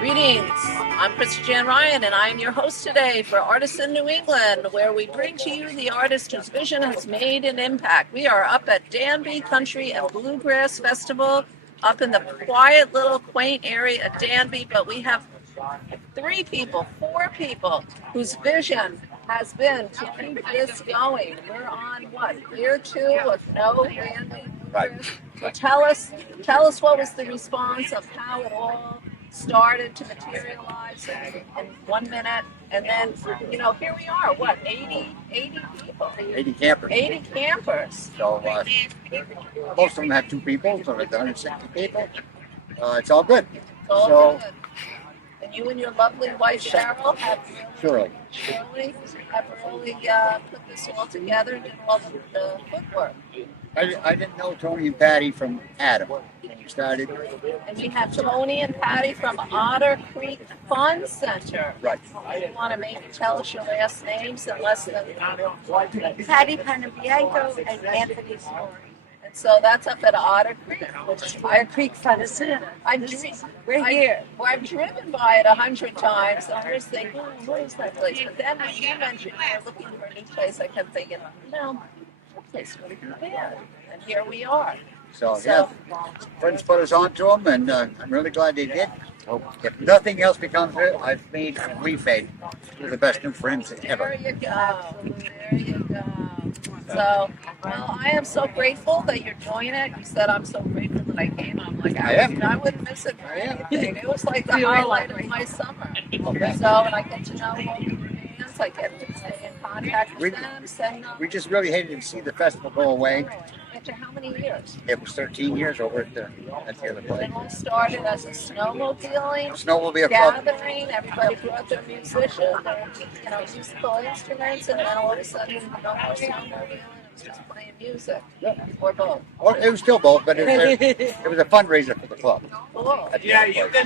Greetings, I'm Krista Jan Ryan, and I'm your host today for Artists in New England, where we bring to you the artist whose vision has made an impact. We are up at Danby Country and Bluegrass Festival, up in the quiet little quaint area of Danby, but we have four people whose vision has been to keep this going. We're on year 2 of no Danby Bluegrass. So tell us what was the response of how it all started to materialize in 1 minute, and then here we are, 80 people, 80 campers. 80 campers. So most of them have 2 people, so it's 160 people. It's all good. Good. And you and your lovely wife Cheryl have really put this all together and did all the footwork. I didn't know Tony and Patty from Adam when we started. And we have Tony and Patty from Otter Creek Fun Center. Right. You want to maybe tell us your last names in less than Patty Panabianco and Anthony Story. And so that's up at Otter Creek, which is Otter Creek Fun Center. We're here. I've driven by it 100 times. I was thinking, what is that place? But then when you mentioned you're looking for a new place, I kept thinking, that place would be bad. And here we are. So yeah, friends put us on to them, and I'm really glad they did. If nothing else becomes it, I've made refade. We're the best new friends ever. There you go. So, well, I am so grateful that you're joining it. You said I'm so grateful that I came. I'm like, I wouldn't miss it for anything. It was like the highlight of my summer. Okay. So, and I get to know all the bands. I get to stay in contact with them. Send them. We just really hated to see the festival go away. After how many years? It was 13 years over at the other place. It all started as a snowmobiling gathering. Everybody brought their musicians, their musical instruments, and then all of a sudden, no more snowmobiling. It was just playing music, or both. Or it was still both, but it was a fundraiser for the club. Cool. And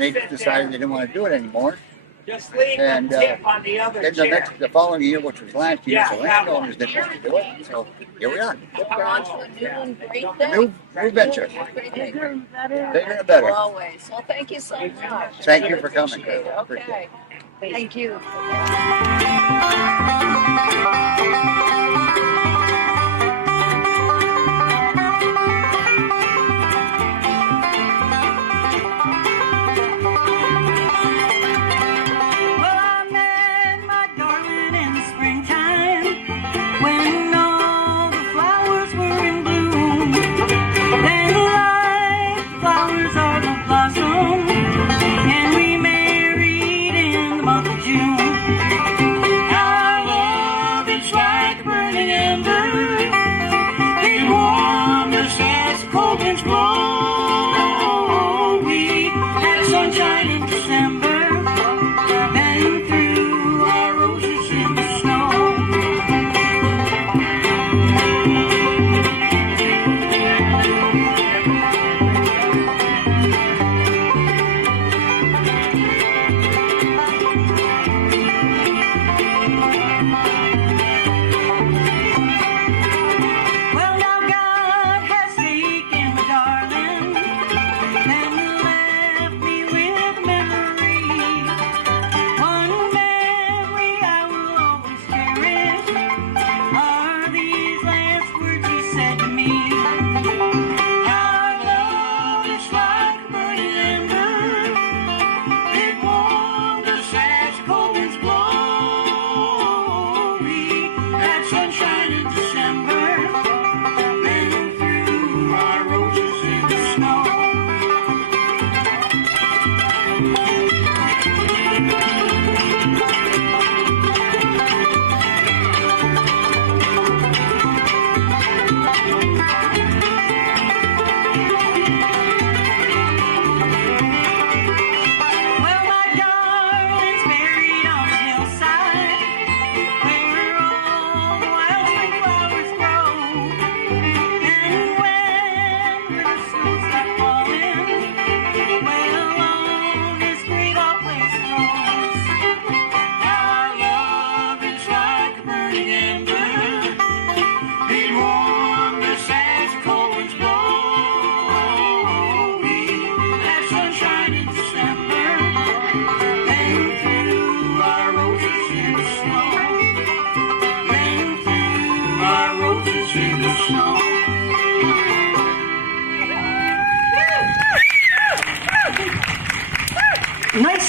they decided they didn't want to do it anymore. Just leave And the tip on the other then chair. the following year, which was last year, the landowners didn't want to do it. So here we are. We're on to a new and great day. New venture. Bigger and better. Bigger and better. Always. Well, thank you so much. Thank you for coming. Appreciate it. Okay. Thank you.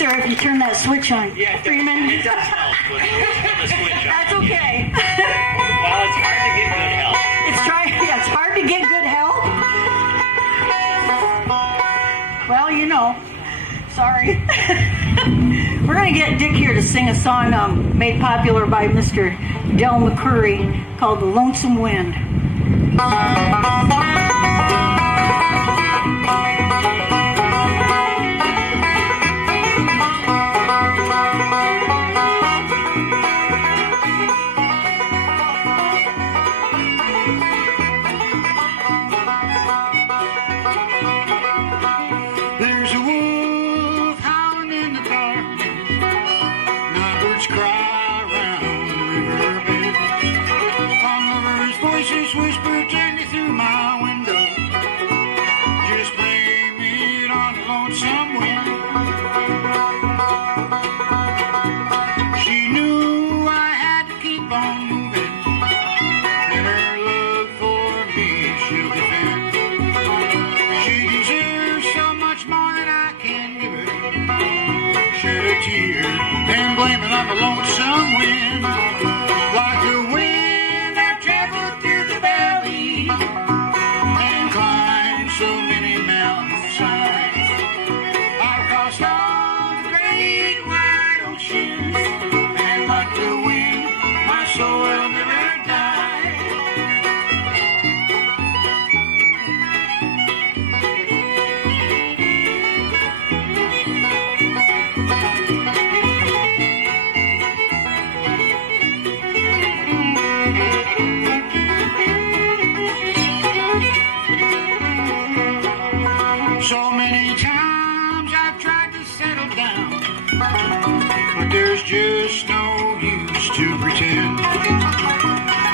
nicer if you turn that switch on. Yeah, Freeman. it does help with the switch on. That's okay. Well, it's hard to get good help. It's hard to get good help. Well, you know. Sorry. We're going to get Dick here to sing a song made popular by Mr. Del McCurry called The Lonesome Wind. There's a wolf howling in the darkness. Nightbirds cry around the riverbed. Fond lovers' voices whisper gently through my window. Just blame it on the lonesome wind. She knew I had to keep on moving, and her love for me she'll defend. She deserves so much more than I can give her. Shed a tear and blame it on the lonesome wind. Like the wind that traveled through the valley and climbed so many mountainsides. I crossed all the great wide oceans, and like the wind, my soul will never die. So many times I've tried to settle down, but there's just no use to pretend.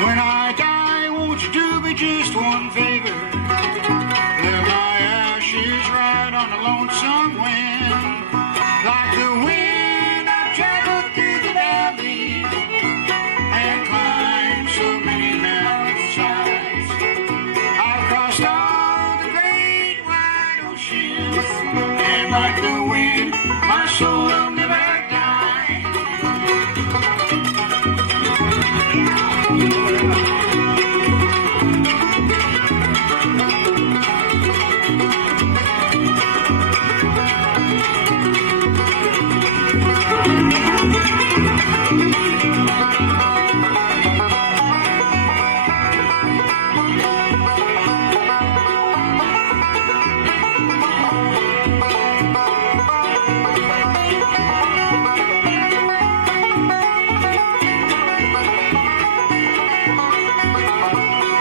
When I die, won't you do me just one favor? Let my ashes ride on the lonesome wind. Like the wind I've traveled through the valley and climbed so many mountainsides. I've crossed all the great wide oceans, and like the wind, my soul will never die.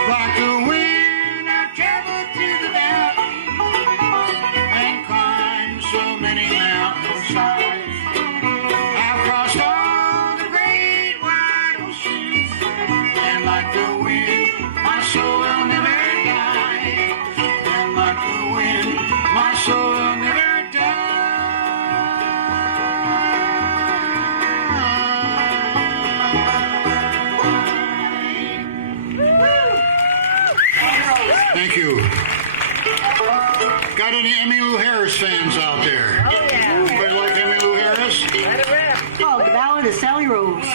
Like the wind, I've traveled through the valley and climbed so many mountainsides. I've crossed all the great wide oceans, and like the wind, my soul will never die. And like the wind, my soul will never die. Thank you. Got any Emmylou Harris fans out there? Oh, yeah. Anybody like Emmylou Harris? Called The Ballad of Sally Rose.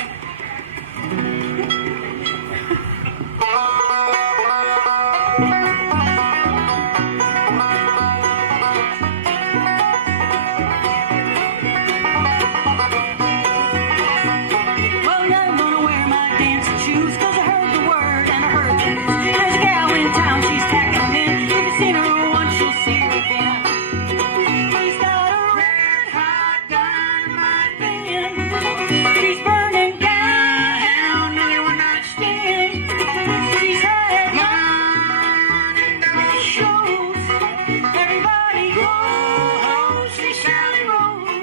Well, now I'm gonna wear my dancing shoes, 'cause I heard the word and I heard the news. There's a gal in town, she's packing them in. If you've seen her once, you'll see her again. She's got a red hot dynamite band. She's burning down every one night stand. She's headlining double shows. Everybody go see Sally Rose.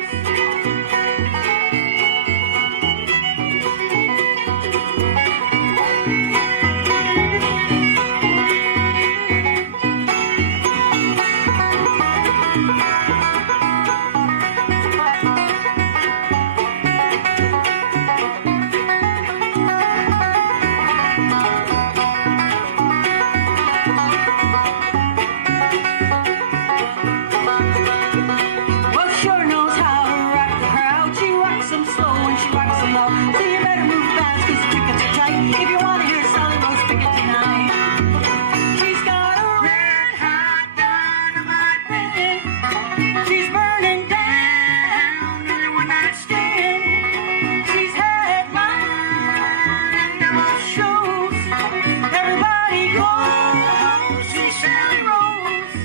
them slow when she rocks them low. So you better move fast, cause the tickets are tight. If you wanna hear Sally Rose Pickett tonight. She's got a red hot dynamite pen. She's burning down every one night stand. She's headlining demo shows. Everybody go see Sally Rose.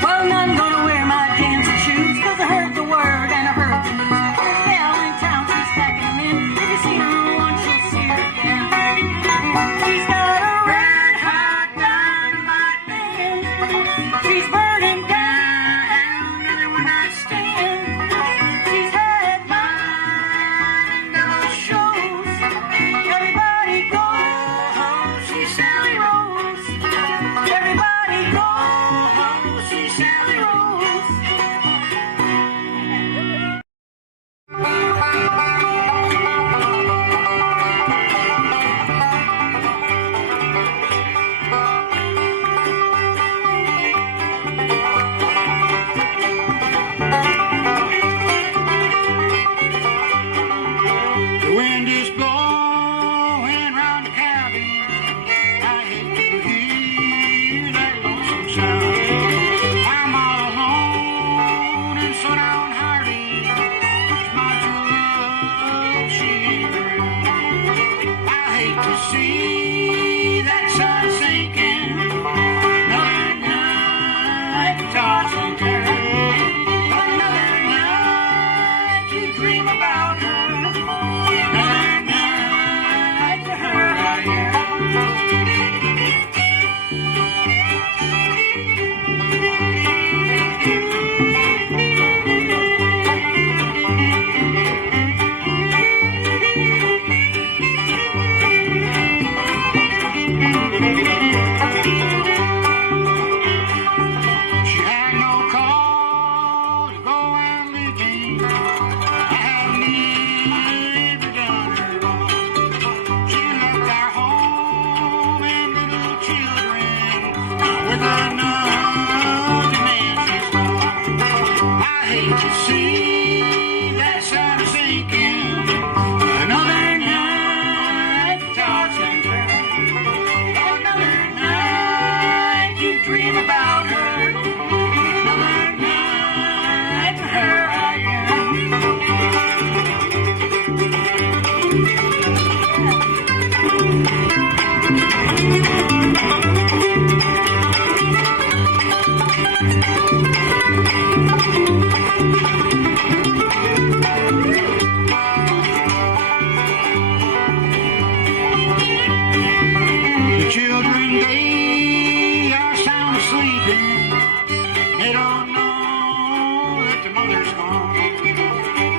Well, none gonna wear my dancing shoes, cause I heard the word and I heard the news. There's a gal in town, she's packing them in. If you see her once, you'll see her again. She's got a red hot dynamite band. She's burning down everyone I stand. She's headlining those shows. Everybody go see Sally Rose. Everybody go see Sally Rose. The wind is blowing round the cabin. I hate to hear that lonesome sound. I'm all alone and so downhearted. 'Cause my true love, she ain't around. I hate to see that sun sinking. Another night toss and turn. Another night to dream about her. Another night to her again. She had no call to go out living. I haven't even done her wrong. She left our home and little children with another man she's gone. I hate to see that sun sinking. Another night toss and turn. Another night you dream about her. Another night for her again. The children, they are sound asleep. They don't know that the mother's gone.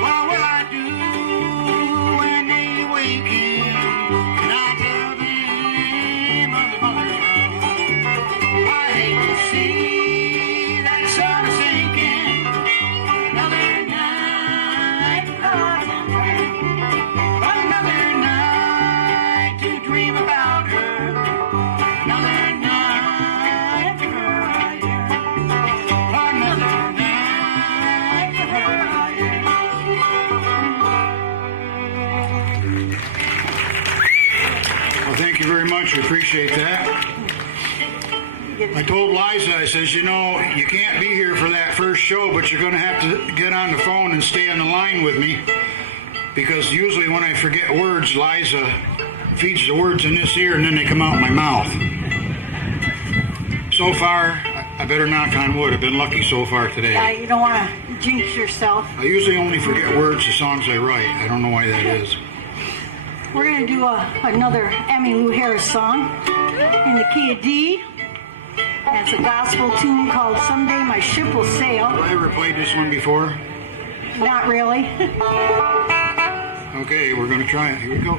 What will I do when they waken? And I tell them of the mother's gone. I hate to see that sun sinking. Another night, another night to dream about her. Another night for her again. Another night for her again. Well, thank you very much. I appreciate that. I told Liza, I says, you know, you can't be here for that first show, but you're going to have to get on the phone and stay on the line with me. Because usually when I forget words, Liza feeds the words in this ear and then they come out my mouth. So far, I better knock on wood. I've been lucky so far today. Yeah, you don't want to jinx yourself. I usually only forget words to songs I write. I don't know why that is. We're going to do another Emmylou Harris song in the key of D. And it's a gospel tune called Someday My Ship Will Sail. Have I ever played this one before? Not really. Okay, we're gonna try it. Here we go.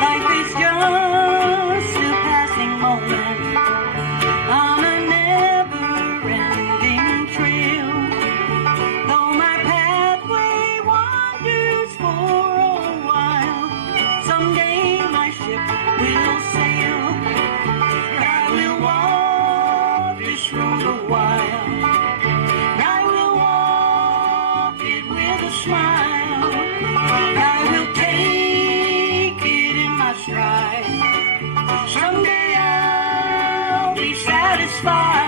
Life is just a passing moment on a never-ending trail. Though my pathway wanders for a while, someday my ship will sail. I will walk this road a while. I will walk it with a smile. I will take it in my stride. Someday I'll be satisfied.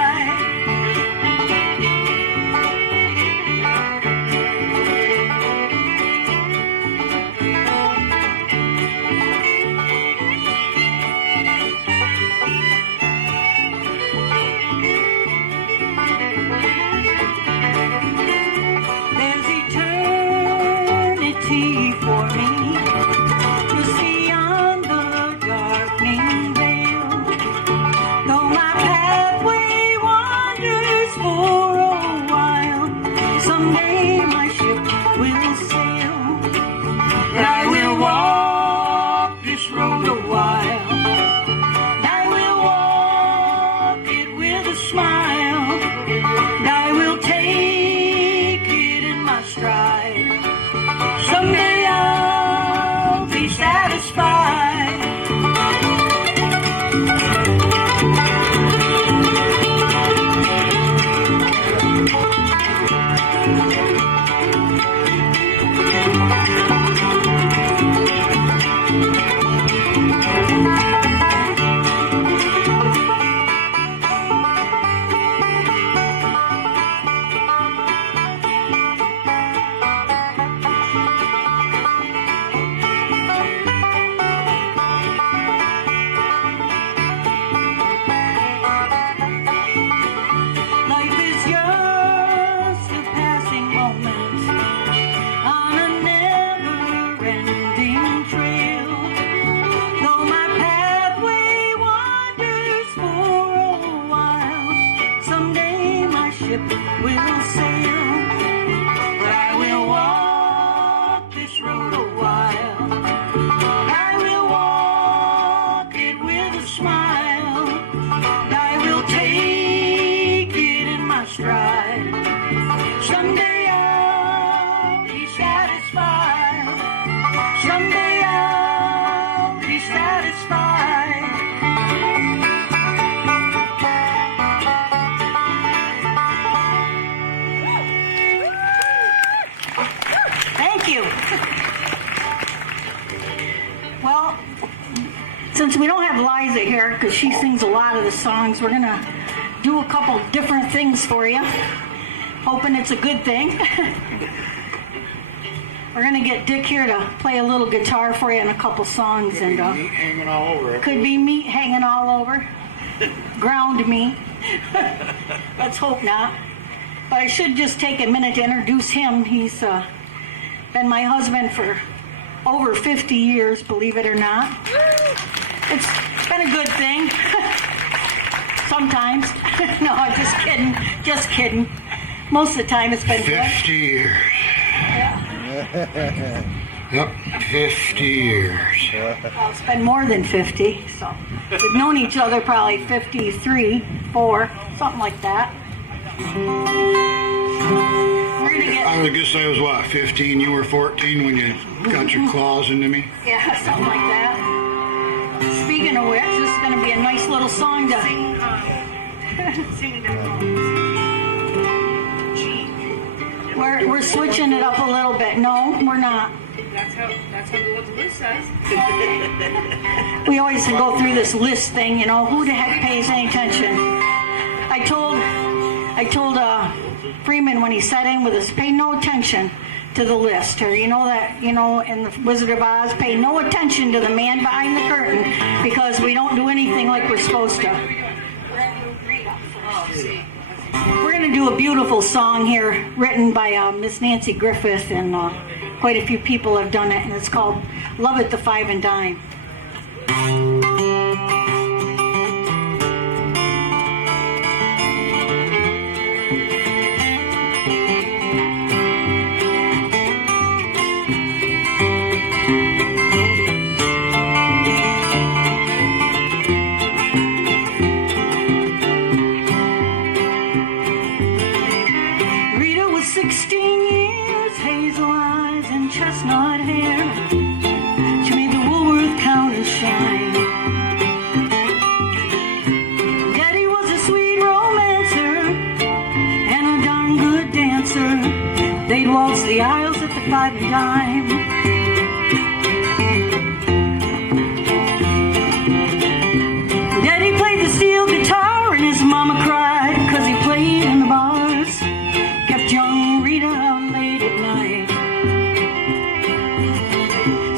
There's eternity for me, just beyond the darkening veil. Though my pathway wanders for a while, someday my ship will sail. I will walk this road a while. I will walk it with a smile. I will take it in my stride. Someday I'll be satisfied. Life is just a passing moment on a never-ending trail. Though my pathway wanders for a while, someday my ship will sail. But I will walk this road a while. I will walk it with a smile. I will take it in my stride. Someday I'll be satisfied. Someday I'll be satisfied. Thank you. Well, since we don't have Liza here, because she sings a lot of the songs, we're going to do a couple different things for you. Hoping it's a good thing. We're going to get Dick here to play a little guitar for you in a couple songs. And Meat hanging all over it. could be meat hanging all over. Ground meat. Let's hope not. But I should just take a minute to introduce him. He's been my husband for over 50 years, believe it or not. It's been a good thing. Sometimes. No, I'm just kidding. Just kidding. Most of the time it's been good. 50 years. Yep, 50 years. Well, it's been more than 50, so we've known each other probably 53, 4, something like that. We're gonna get, I would guess I was, what, 15? You were 14 when you got your claws into me? yeah, something like that. Speaking of which, this is gonna be a nice little song to Sing We're switching it up a little bit. No, we're not. That's how what the list says. We always go through this list thing, you know. Who the heck pays any attention? I told Freeman when he sat in with us, pay no attention to the list, or in the Wizard of Oz, pay no attention to the man behind the curtain, because we don't do anything like we're supposed to. We're going to do a beautiful song here, written by Miss Nancy Griffith, and quite a few people have done it, and it's called Love at the Five and Dime. chestnut hair. She made the Woolworth County shine. Daddy was a sweet romancer and a darn good dancer. They'd waltz the aisles at the 5 and dime. Daddy played the steel guitar and his mama cried 'cause he played in the bars. Kept young Rita out late at night.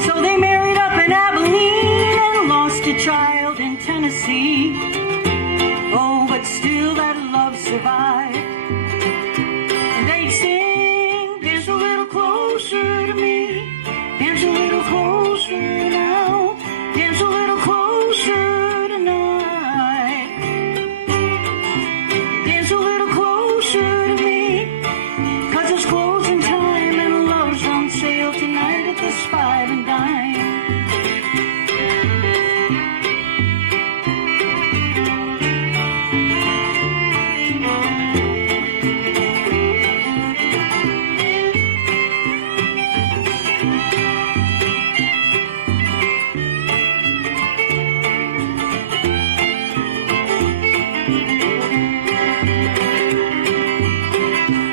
So they married up in Abilene and lost a child in Tennessee. Oh, but still that love survived. And they'd sing, dance a little closer to me, dance a little closer now, dance a little closer tonight, dance a little closer to me, 'cause it's closing time and love's on sale tonight at this 5 and dime.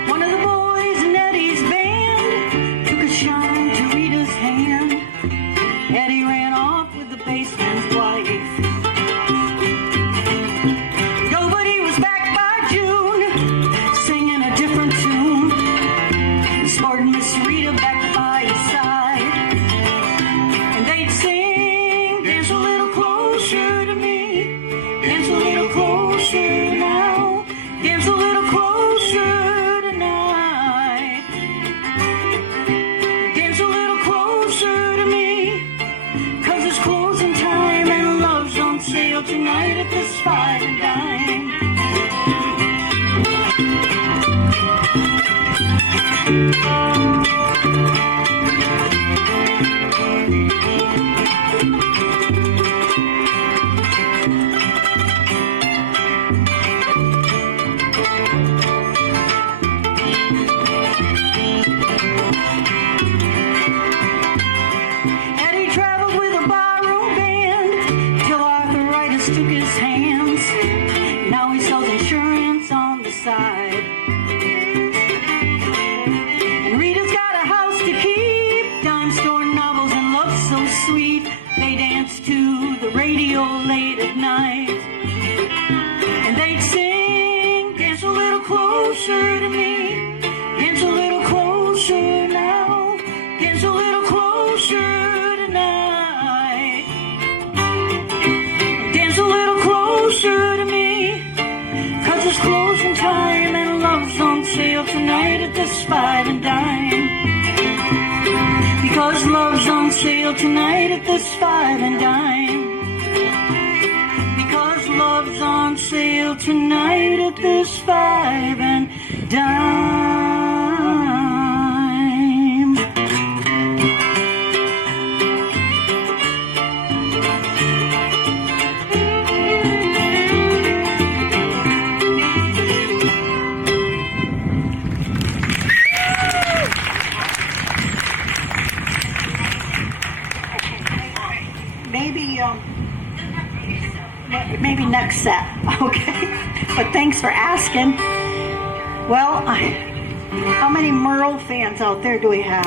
One of the boys in Eddie's band took a shine to Rita's hand. Eddie ran off with the bassman's wife. Nobody was back by June, singing a different tune, sporting Miss Rita back by his side. And they'd sing, dance a little closer to me, dance a little closer now, dance a little closer tonight, dance a little closer to me, 'cause it's closing time and love's on sale tonight at this 5 and dime. Eddie traveled with a barroom band till arthritis took his hands. Now he sells insurance on the side. And Rita's got a house to keep, dime store novels and love so sweet. They dance to the radio late at night. And they'd sing, dance a little closer to me, dance a little closer now, dance a little closer tonight, dance a little closer to me, 'cause it's closing time and love's on sale tonight at this 5 and dime. Because love's on sale tonight at this 5 and dime. Because love's on sale tonight at this 5 and dime. Maybe next set, okay? But thanks for asking. Well, how many Merle fans out there do we have?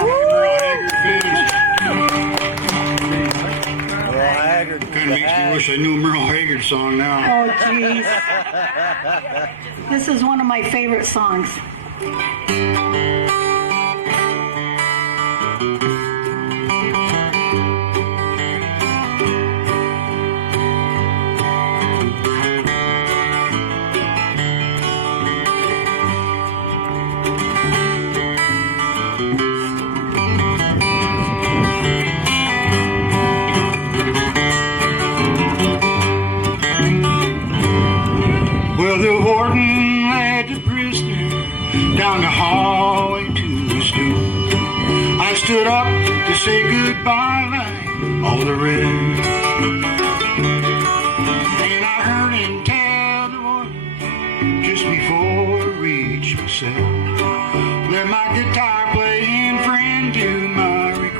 Kind of makes me wish I knew a Merle Haggard song now. Oh, jeez. This is one of my favorite songs. Well, the warden led the prisoner down the hallway to the stool. I stood up to say goodbye like all the rest. And I heard him tell the warden just before I reached my cell, let my guitar play in friend to my request.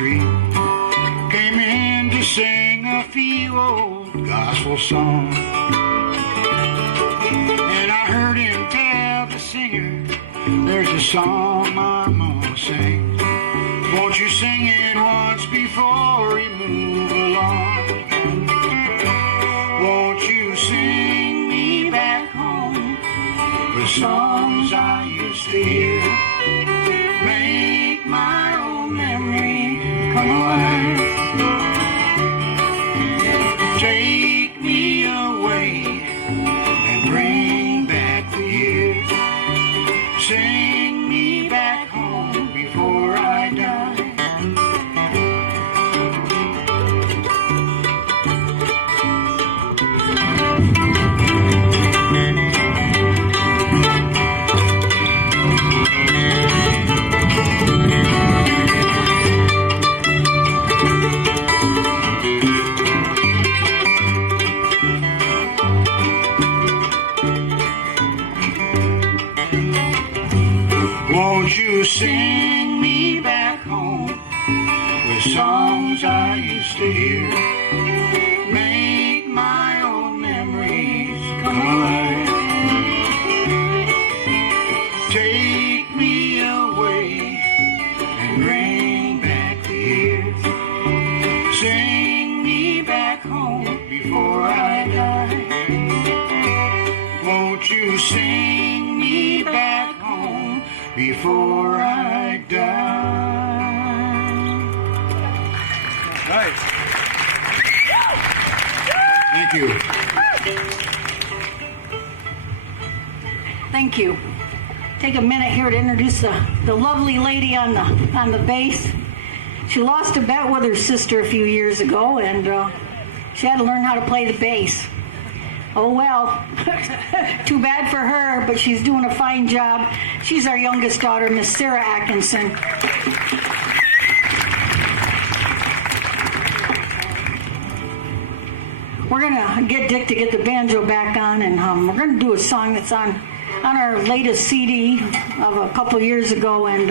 street. Came in to sing a few old gospel songs. And I heard him tell the singer, there's a song my mama sings. Won't you sing it once before you move along? Won't you sing me back home with songs I used to hear? Make my old memory come alive. Take me away and bring back the years. Sing me back home before I die. Won't you sing me back home with songs I used to hear? Make my old memories come alive. Take me away and bring back the years. Sing me back home before I die. Won't you sing me back home before I die? Nice. Thank you. Thank you. Take a minute here to introduce the lovely lady on the bass. She lost a bet with her sister a few years ago, and she had to learn how to play the bass. Oh well, too bad for her, but she's doing a fine job. She's our youngest daughter, Miss Sarah Atkinson. We're gonna get Dick to get the banjo back on, and we're gonna do a song that's on our latest CD of a couple years ago, and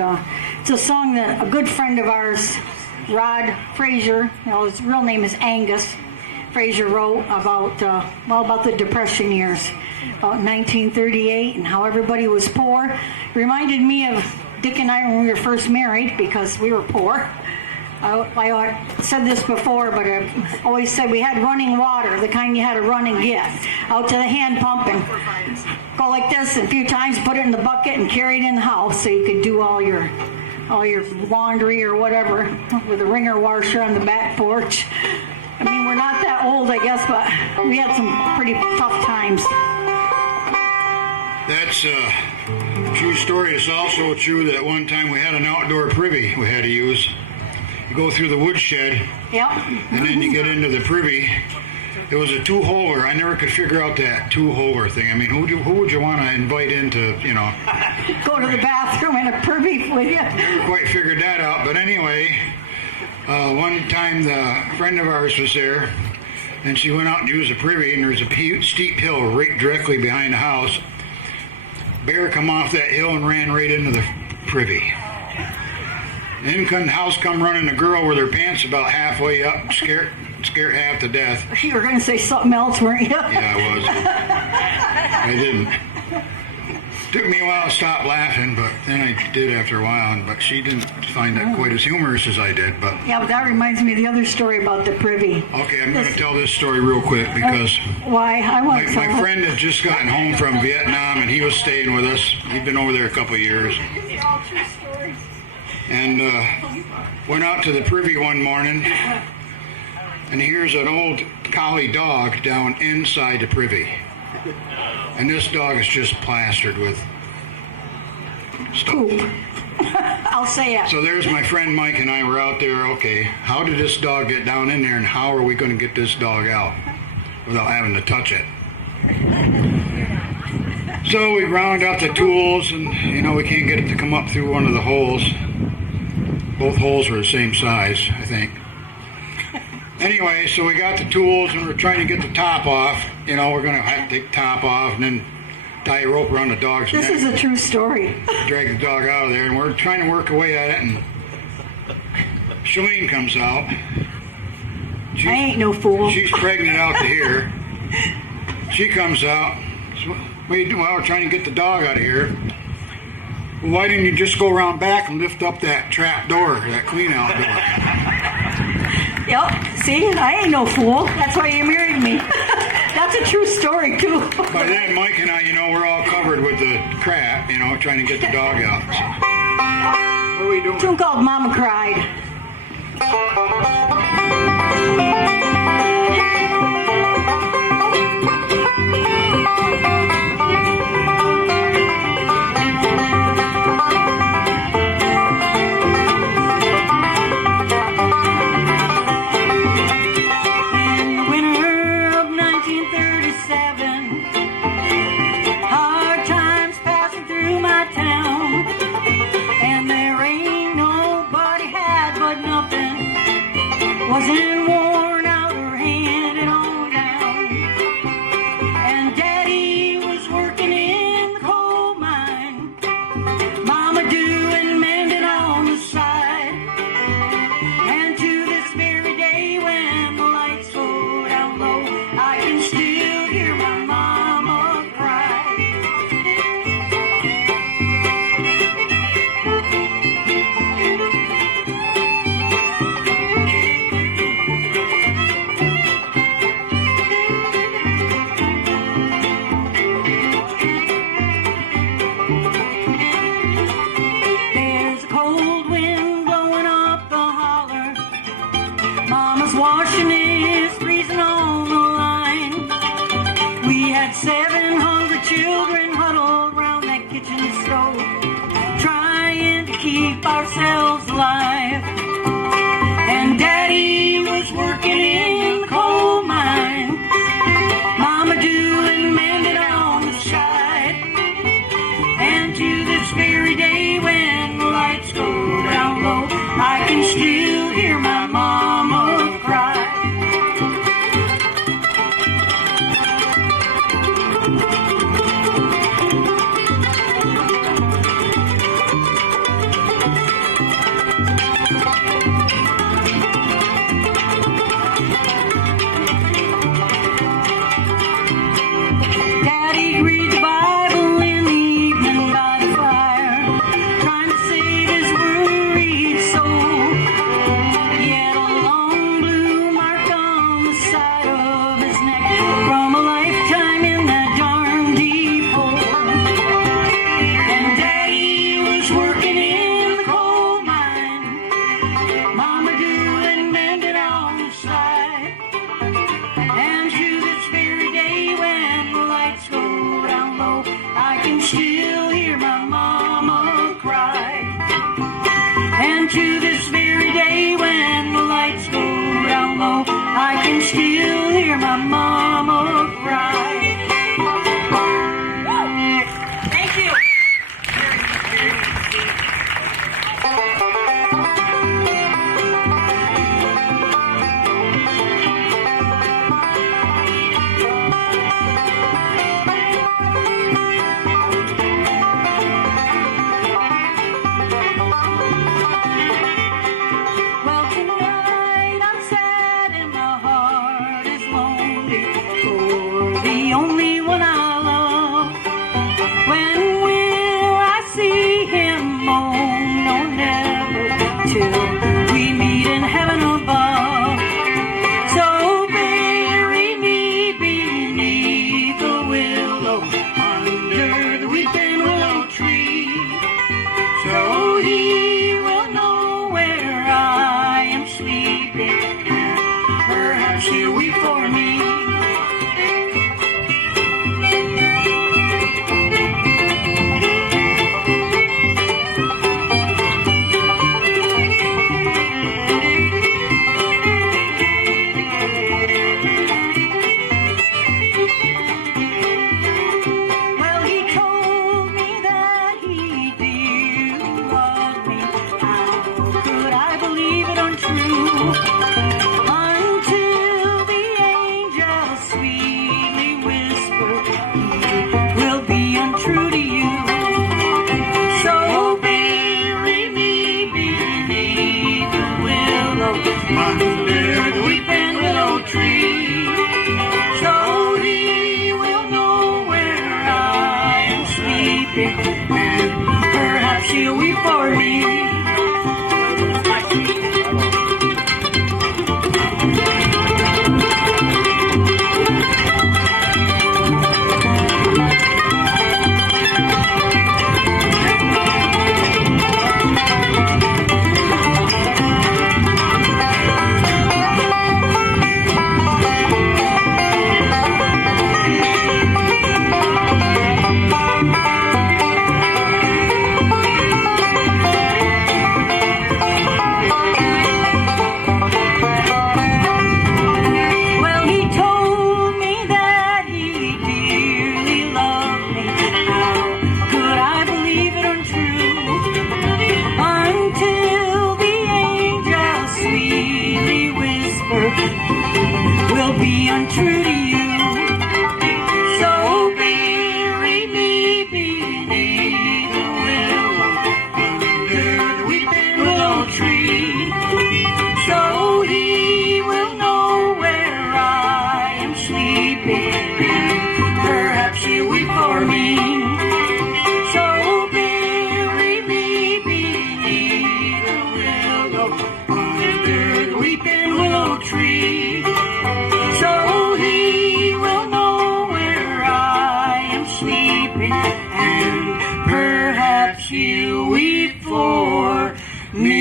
it's a song that a good friend of ours, Rod Frazier, his real name is Angus Frazier, wrote about the Depression years, about 1938, and how everybody was poor. It reminded me of Dick and I when we were first married, because we were poor. I said this before, but I always said we had running water, the kind you had to run and get, out to the hand pump and go like this, and a few times put it in the bucket and carry it in the house so you could do all your laundry or whatever with a wringer washer on the back porch. I mean, we're not that old, I guess, but we had some pretty tough times. That's a true story. It's also true that one time we had an outdoor privy we had to use. You go through the woodshed, Yep. and then you get into the privy. It was a two-holer. I never could figure out that two-holer thing. I mean, who would you want to invite into, Go to the bathroom in a privy with you. Never quite figured that out. But anyway, one time the friend of ours was there, and she went out and used the privy, and there's a steep hill right directly behind the house. Bear come off that hill and ran right into the privy. In come the house, come running a girl with her pants about halfway up, scared half to death. You were going to say something else, weren't you? Yeah, I was. I didn't. Took me a while to stop laughing, but then I did after a while. But she didn't find that quite as humorous as I did. But Yeah, but that reminds me of the other story about the privy. okay, I'm going to tell this story real quick because Why? I want to my friend had just gotten home from Vietnam, and he was staying with us. He'd been over there a couple of years. And went out to the privy one morning, and here's an old collie dog down inside the privy. And this dog is just plastered with stuff. poop. I'll say it. So there's my friend Mike and I were out there. Okay, how did this dog get down in there, and how are we going to get this dog out without having to touch it? So we round out the tools, and we can't get it to come up through one of the holes. Both holes were the same size, I think. Anyway, so we got the tools, and we're trying to get the top off. We're going to have to take the top off and then tie a rope around the dog's neck. This is a true story. Drag the dog out of there, and we're trying to work away at it. And Celine comes out. I ain't no fool. She's pregnant out to here. She comes out. So, what are you doing? Well, we're trying to get the dog out of here. Well, why didn't you just go around back and lift up that trap door, that clean out door? Yep. See, I ain't no fool. That's why you married me. That's a true story, too. By then, Mike and I, we're all covered with the crap, trying to get the dog out. So, what are we doing? Tune called Mama Cried. Wasn't worn out or handed on down. And Daddy was working in the coal mine. Mama doing mending on the side. And to this very day when the lights go down low, I can still hear my mama cry. Washing is freezing on the line. We had 7 hungry children huddled around that kitchen stove, trying to keep ourselves alive. And Daddy was working in the coal mine. Mama doing mending on the side. And to this very day when the lights go down low, I can still hear my mama cry. Daddy read the Bible in the evening by the fire, trying to save his worried soul. Yet a long blue mark on the side of his neck from a lifetime in that darn deep hole. And Daddy was working in the coal mine. Mama doing mending on the side. And to this very day when the lights go down low, I can still hear my mama cry. And to this very day when the lights go down low, I can still hear my mama cry. Thank you. Very, very sweet. Well, tonight I'm sad and my heart is lonely for the only one I love. When will I see him? Oh, no, never, till we meet in heaven above. So bury me beneath the willow, under the weeping willow tree, so he will know where I am sleeping, and perhaps he'll weep for me. Well, he told me that he did love me. How could I believe it untrue? love under the weeping willow tree. So he will know where I am sleeping, and perhaps he'll weep for me. Will be untrue to you. So bury me beneath the willow, under the weeping willow tree. So he will know where I am sleeping, and perhaps he'll weep for me. So bury me beneath the willow, under the weeping willow tree. So he will know where I am sleeping, and perhaps he'll weep for me.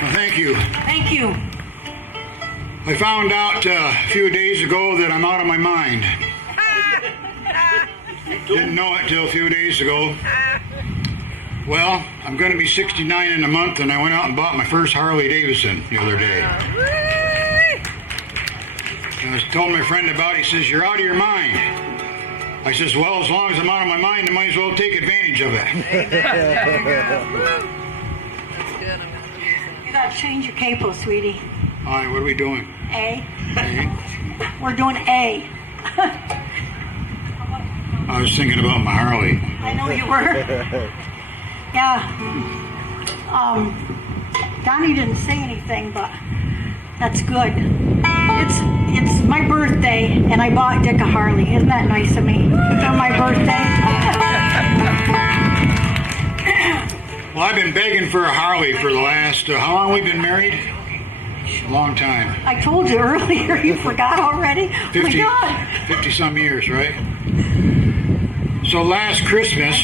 Well, thank you. Thank you. I found out a few days ago that I'm out of my mind. Didn't know it till a few days ago. Well, I'm going to be 69 in a month, and I went out and bought my first Harley Davidson the other day. And I told my friend about it. He says, "You're out of your mind." I says, "Well, as long as I'm out of my mind, I might as well take advantage of it." You gotta change your capo, sweetie. All right, what are we doing? A. Hey, We're doing A. I was thinking about my Harley. I know you were. Yeah. Donnie didn't say anything, but that's good. It's my birthday, and I bought Dick a Harley. Isn't that nice of me for my birthday? Well, I've been begging for a Harley for the last, how long we been married? A long time. I told you earlier. You forgot already? Oh 50, my God. 50 some years, right? So last Christmas,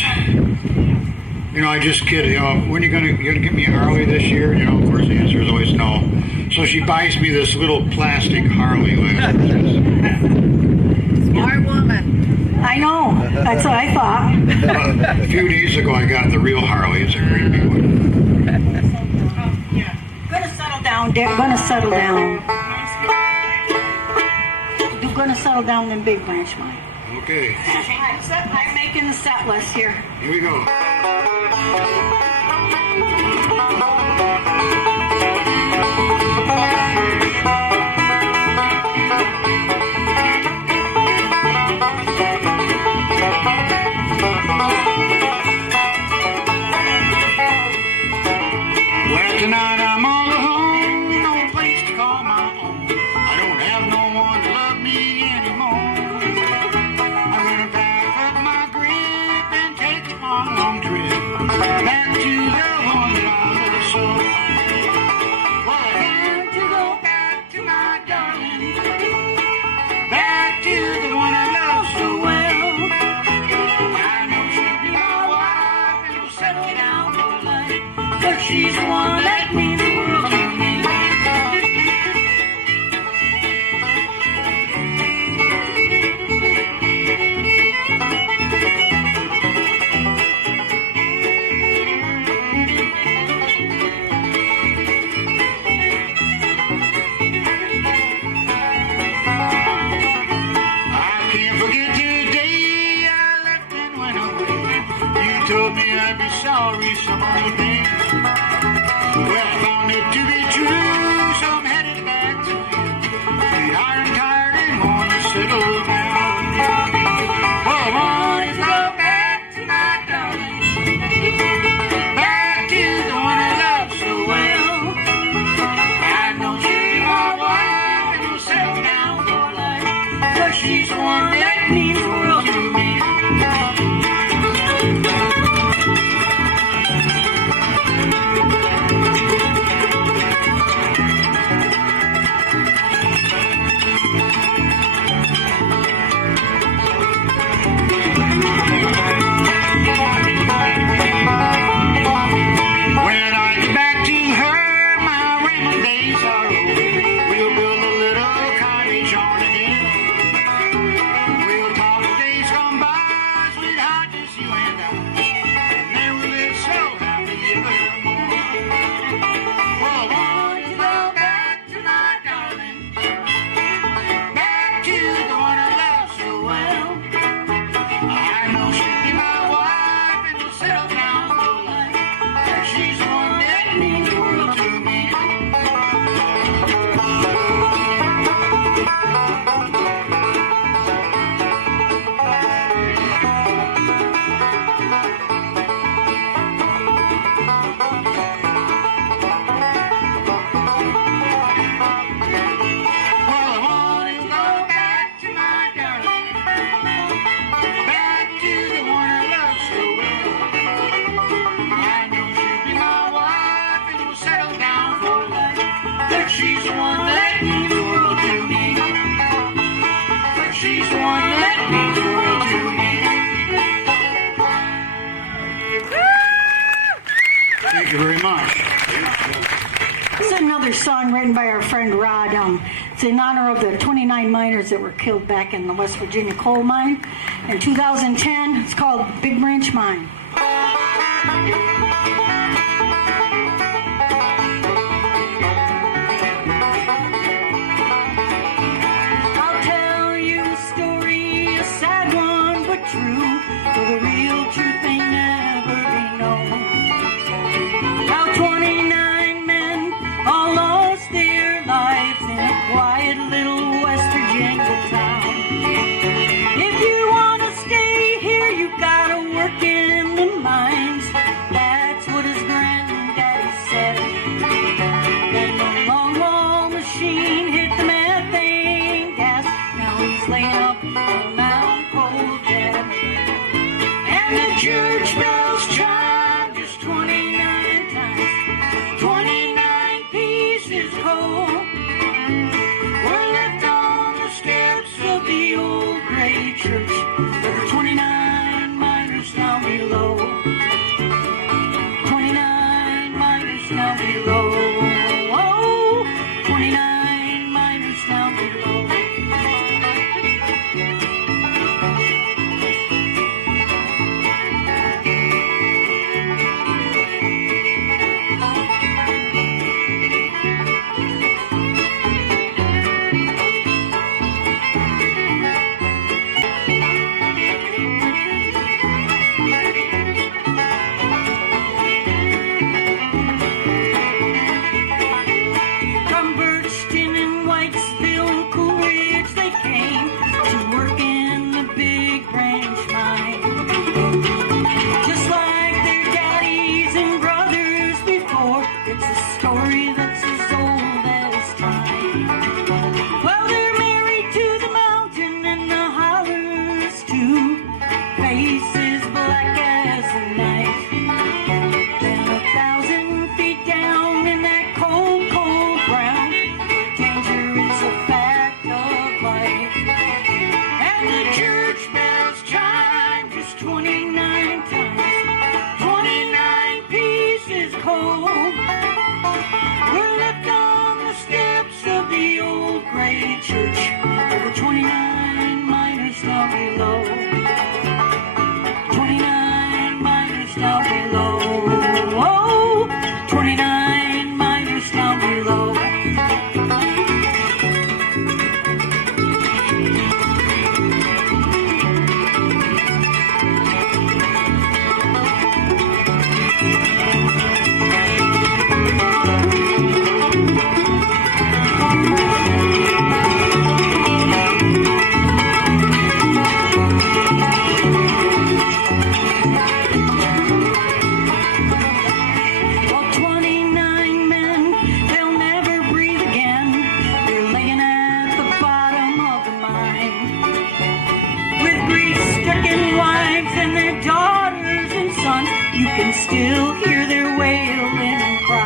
I just kid, when you gonna get me a Harley this year? Of course the answer is always no. So she buys me this little plastic Harley last Christmas. Smart woman. I know. That's what I thought. A few days ago I got the real Harley. It's a great big one. Gonna settle down, Dick. Gonna settle down. You're gonna settle down in Big Branch, mine. Okay, I'm making the set list here. here we go. Well, tonight I'm all alone, no place to call my own. I don't have no one to love me anymore. I'm gonna pack up my grip and take a long, long trip back to the one that I love so. Well, I have to go back to my darling, back to the one I love so well. I know she'll be my wife and we'll settle down for life, but she's the one that means the world to me. I can't forget the day I left and went away. You told me I'd be sorry some other day. Well, I When I get back to her, my rambling days are over. We'll build a little cottage on a hill. We'll talk of days gone by, sweetheart, just you and I. And then we'll live so happy evermore. Well, I want to go back to my darling, back to the one I love so well. I know she'll be my wife and we'll settle down for life. She's the one that means the world to me. Well, I want to go back to my darling, back to the one I love so well. I know she'll be my wife and we'll settle down for life. But she's the one that means the world to me. But she's the one that means the world to me. Thank you very much. This is another song written by our friend Rod. It's in honor of the 29 miners that were killed back in the West Virginia coal mine in 2010. It's called Big Branch Mine. I'll tell you a story, a sad one but true, for the real truth may never be known. How 29 men all lost their lives in a quiet little West Virginia town. If you want to stay here, you gotta work in the mines. That's what his granddaddy said. Then the long haul machine hit the methane gas. Now he's laying up in Mount Cold dead. And the church bells chime just 29 times. 29 pieces cold were left on the steps of the old gray church. There were 29 miners down below. 29 miners down below. Oh, 29 miners down below. From Birchton and Whitesville, Cool Ridge, they came to work in the Big Branch Mine. Just like their daddies and brothers before, it's a story that's as old as time. Well, they're married to the mountain and the hollers too, faces black as the night. Then 1,000 feet down in that cold, cold ground, danger is a fact of life. And the church bells chime just 29 times. 29 pieces cold were left on the steps of the old gray church. There were 29 miners down below. 29 miners down below. Oh, 29 miners down below. Well, 29 men, they'll never breathe again. They're laying at the bottom of the mine, with grief-stricken wives and their daughters and sons. You can still hear their wailing and cry.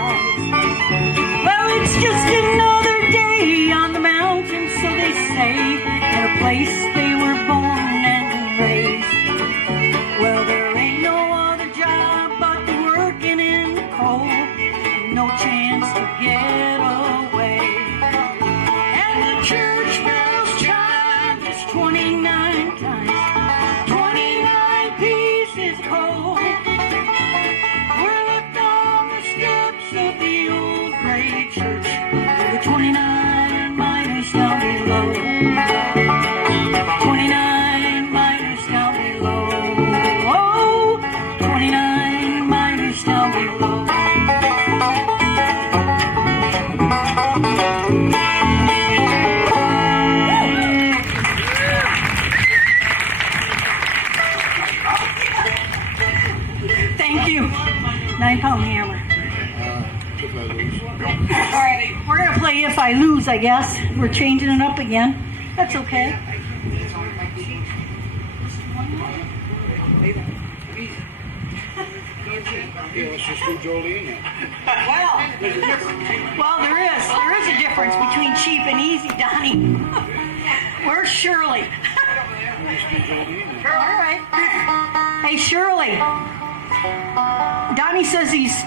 no chance to get away. And the church bells chime just 29 times, 29 pieces cold. We're left on the steps of the old gray church with the 29 miners down below. 29 miners down below. Oh, 29 miners down below. Thank you. 9-pound hammer. All right, we're going to play If I Lose, I guess. We're changing it up again. That's okay. Okay, let's just do Jolene then. Well, there is a difference between cheap and easy, Donnie. Where's Shirley? All right. Hey, Shirley. Donnie says he's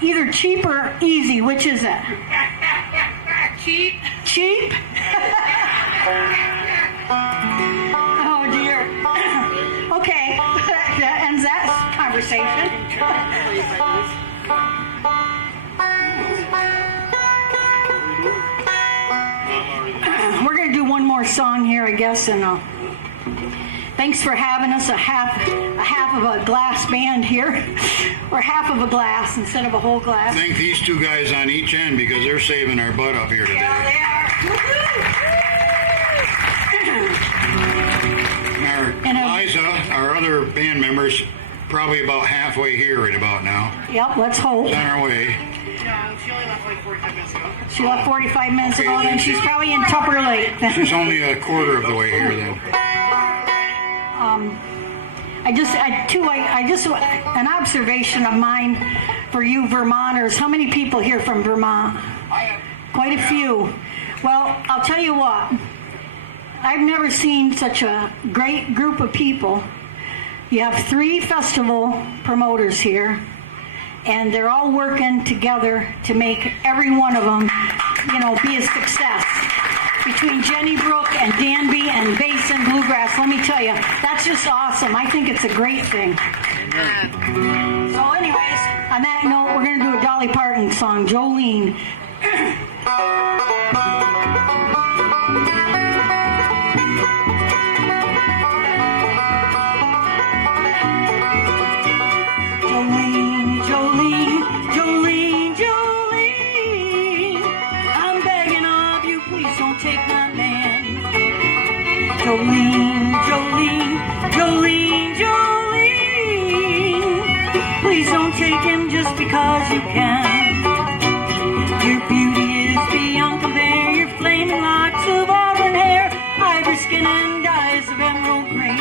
either cheap or easy. Which is it? Cheap. Cheap? Oh, dear. Okay. That ends that conversation. We're going to do one more song here, I guess, and thanks for having us, a half of a glass band here, or half of a glass instead of a whole glass. Thank these two guys on each end because they're saving our butt up here today. And Liza, our other band members, probably about halfway here right about now. Yep, let's hope. On our way. No, she only left like 45 minutes ago. She left 45 minutes ago, Okay, then she's probably in Tupper Lake. She's only a quarter of the way here then. An observation of mine for you Vermonters. How many people here from Vermont? Quite a few. Well, I'll tell you what. I've never seen such a great group of people. You have 3 festival promoters here, and they're all working together to make every one of them, be a success. Between Jenny Brook and Danby and Basin Bluegrass, let me tell you, that's just awesome. I think it's a great thing. So anyways, on that note, we're going to do a Dolly Parton song, Jolene. Jolene, Jolene, Jolene, Jolene, I'm begging of you, please don't take my man. Jolene, Jolene, Jolene, Jolene, please don't take him just because you can. Your beauty is beyond compare, your flaming locks of auburn hair, ivory skin and eyes of emerald green.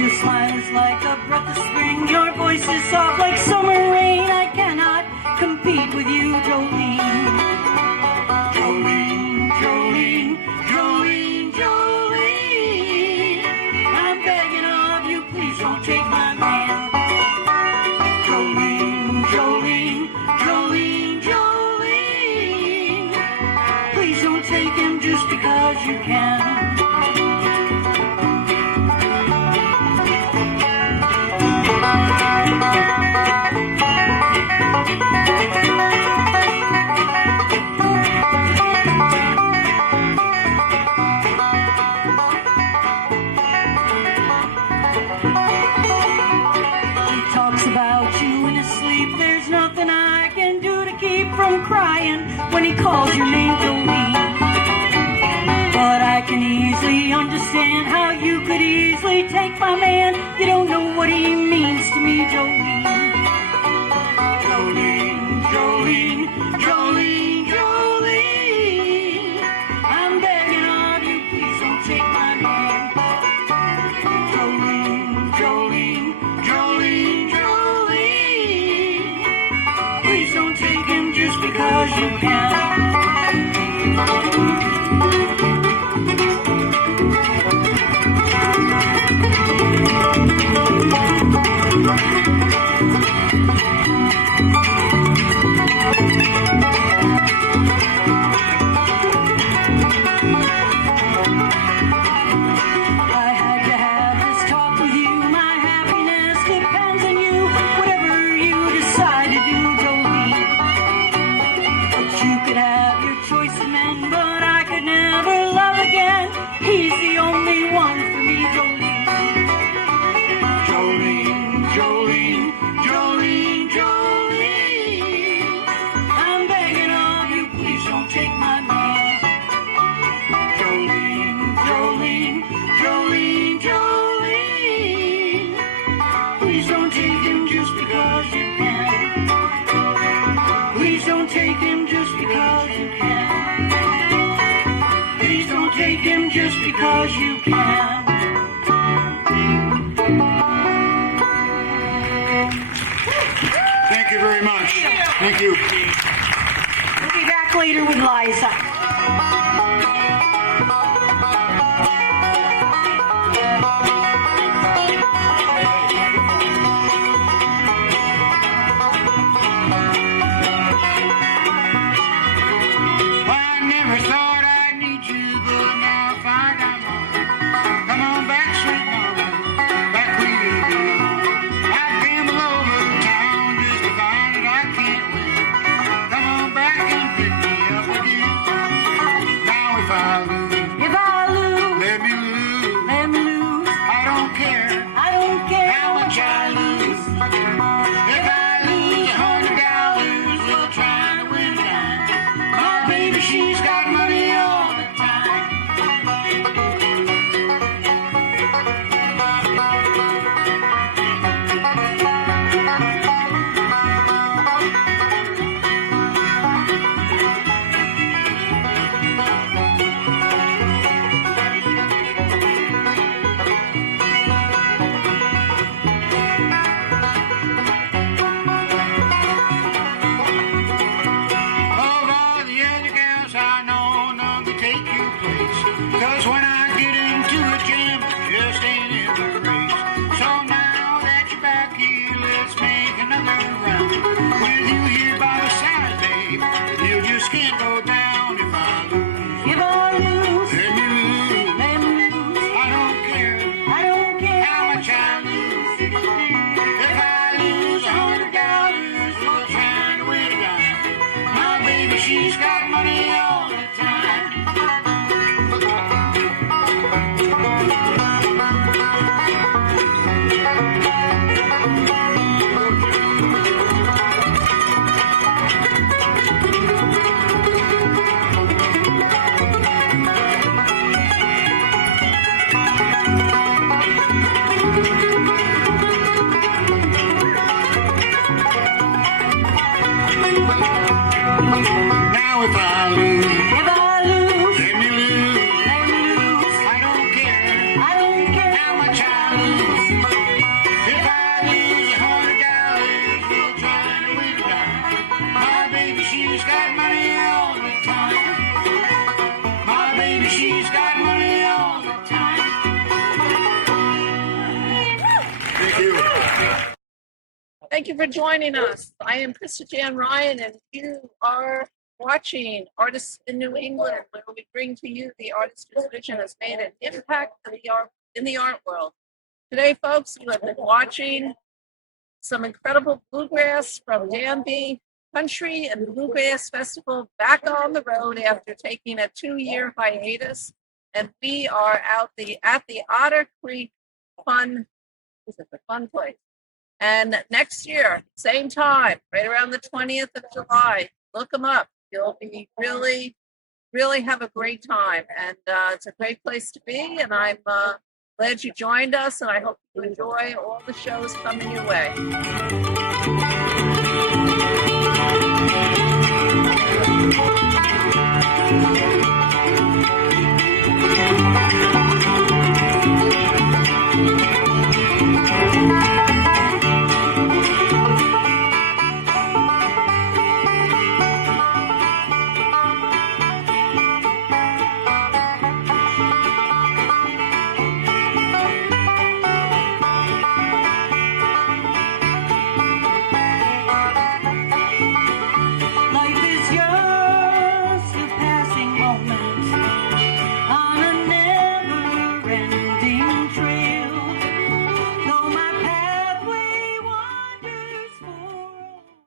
Your smile is like a breath of spring, your voice is soft like summer rain. I cannot compete with you, Jolene. Jolene, Jolene, Jolene, Jolene, I'm begging of you, please don't take my man. Jolene, Jolene, Jolene, Jolene, please don't take him just because you can. From crying when he calls your name, Jolene. But I can easily understand how you could easily take my man. You don't know what he means to me, Jolene. Jolene, Jolene, Jolene, Jolene, I'm begging of you, please don't take my man. Jolene, Jolene, Jolene, Jolene, please don't take him just because you can. Please don't take him just because you can. Please don't take him just because you can. Thank you very much. Thank you. We'll be back later with Liza. Well, I never thought I'd need you, but now I find I'm wrong. Come on back, sweet mama, back where you belong. I gamble over town just to find that I can't win. Come on back and pick me up again. Now if I lose, If I lose, let me lose. let me lose. I don't care I don't care how much I lose. If I lose $100, we'll try to win a dime. My baby, she's got money all the time. Of all the other gals I know, none to take your place. 'Cause when I get into a jam, just ain't in the race. So now that you're back here, let's make another round. With you here by my side, babe, you just can't go down if I lose. if I lose, Let me lose. let me lose. I don't care I don't care how much I lose. If I lose $100, we'll try to win a dime. My baby, she's got money all the time. Now if I lose, if I lose, let me lose. let me lose. I don't care I don't care how much I lose. If I lose $100, we'll try to win a dime. My baby, she's got money all the time. My baby, she's got money all the time. Thank you. Thank you for joining us. I am Krista Jan Ryan, and you are watching Artists in New England, where we bring to you the artist whose vision has made an impact in the art world. Today, folks, you have been watching some incredible bluegrass from Danby Country and Bluegrass Festival back on the road after taking a 2-year hiatus. And we are at the Otter Creek Fun Place. And next year, same time, right around the 20th of July, look them up. You'll be really have a great time. And it's a great place to be. And I'm glad you joined us. And I hope you enjoy all the shows coming your way.